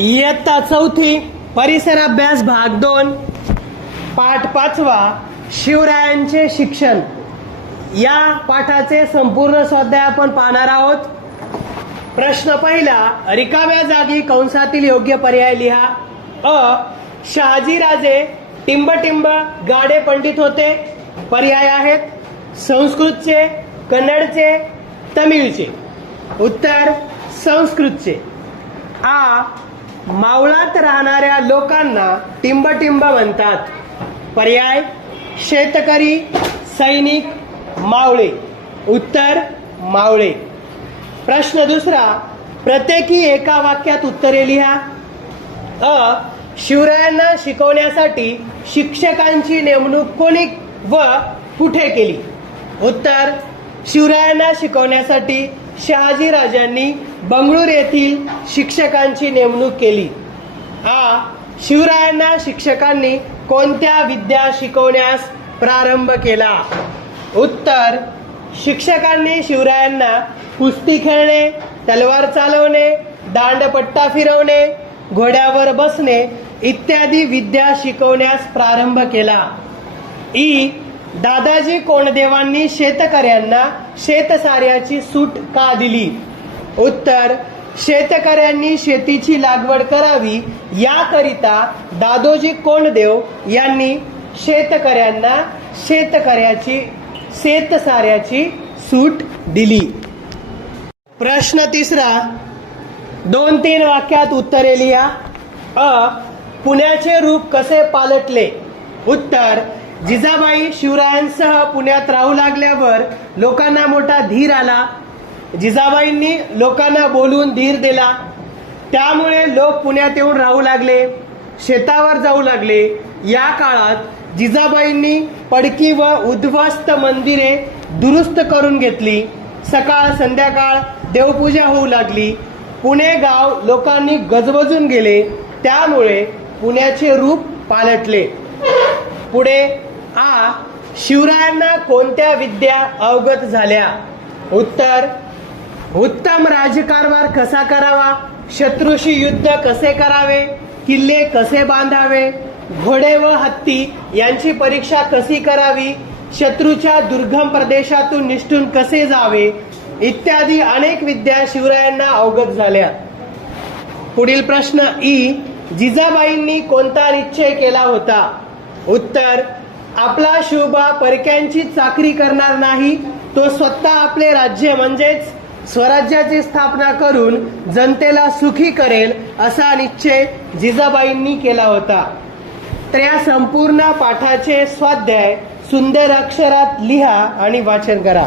इयत्ता चौथी परिसर अभ्यास भाग दोन. पाठ पाचवा शिवरायांचे शिक्षण. या पाठाचे संपूर्ण स्वाध्याय आपण पाहणार आहोत. प्रश्न पहिला रिकाम्या जागी कंसातील योग्य पर्याय लिहा. अ शहाजीराजे टिंबटिंब गाडे पंडित होते. पर्याय आहेत संस्कृतचे कन्नडचे तमिळचे. उत्तर संस्कृतचे. आ मावळात राहणाऱ्या लोकांना टिंबटिंब म्हणतात. पर्याय शेतकरी सैनिक मावळे. उत्तर मावळे. प्रश्न दुसरा प्रत्येकी एका वाक्यात उत्तरे लिहा. अ शिवरायांना शिकवण्यासाठी शिक्षकांची नेमणूक कोणी व कुठे केली? उत्तर शिवरायांना शिकवण्यासाठी शहाजी राजांनी बंगळूर येथील शिक्षकांची नेमणूक केली. आ शिवरायांना शिक्षकांनी कोणत्या विद्या शिकवण्यास प्रारंभ केला? उत्तर शिक्षकांनी शिवरायांना कुस्ती खेळणे तलवार चालवणे दांडपट्टा फिरवणे घोड्यावर बसणे इत्यादी विद्या शिकवण्यास प्रारंभ केला. ई दादाजी कोंडदेवांनी शेतकऱ्यांना शेतसाऱ्याची सूट का दिली? उत्तर शेतकऱ्यांनी शेतीची लागवड करावी याकरिता दादोजी कोंडदेव यांनी शेतकऱ्यांना शेतकऱ्याची शेतसाऱ्याची सूट दिली. प्रश्न तिसरा दोन तीन वाक्यात उत्तरे लिहा. अ पुण्याचे रूप कसे पालटले? उत्तर जिजाबाई शिवरायांसह पुण्यात राहू लागल्यावर लोकांना मोठा धीर आला. जिजाबाईंनी लोकांना बोलून धीर दिला. त्यामुळे लोक पुण्यात येऊन राहू लागले शेतावर जाऊ लागले. या काळात जिजाबाईंनी पडकी व उद्ध्वस्त मंदिरे दुरुस्त करून घेतली. सकाळ संध्याकाळ देवपूजा होऊ लागली. पुणे गाव लोकांनी गजबजून गेले. त्यामुळे पुण्याचे रूप पालटले. पुढे आ शिवरायांना कोणत्या विद्या अवगत झाल्या? उत्तर उत्तम राजकारभार कसा करावा? शत्रूशी युद्ध कसे करावे? किल्ले कसे बांधावे? घोडे व हत्ती यांची परीक्षा कशी करावी? शत्रूच्या दुर्गम प्रदेशातून निष्ठून कसे जावे? इत्यादी अनेक विद्या शिवरायांना अवगत झाल्या. पुढील प्रश्न ई जिजाबाईंनी कोणता निश्चय केला होता? उत्तर आपला शिवबा परक्यांची चाकरी करणार नाही तो स्वतः आपले राज्य म्हणजेच स्वराज्याची स्थापना करून जनतेला सुखी करेल असा निश्चय जिजाबाईंनी केला होता. तर या संपूर्ण पाठाचे स्वाध्याय सुंदर अक्षरात लिहा आणि वाचन करा.